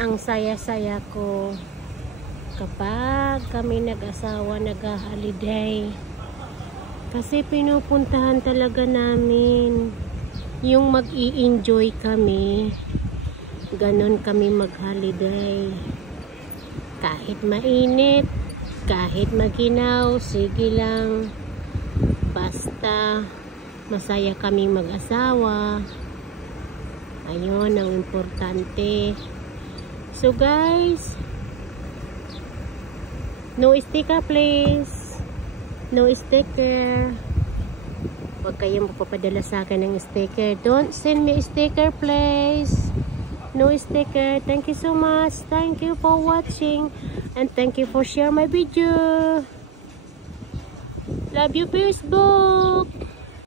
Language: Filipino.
Ang saya-saya ko kapag kami nag-asawa nag-holiday, kasi pinupuntahan talaga namin yung mag-i-enjoy kami. Ganon kami mag-holiday, kahit mainit, kahit maginaw, sige lang, basta masaya kami mag-asawa. Ayun ang importante. So guys, no sticker please. No sticker. Huwag kayong magpapadala sa akin ng sticker. Don't send me sticker please. No sticker. Thank you so much. Thank you for watching. And thank you for sharing my video. Love you Facebook.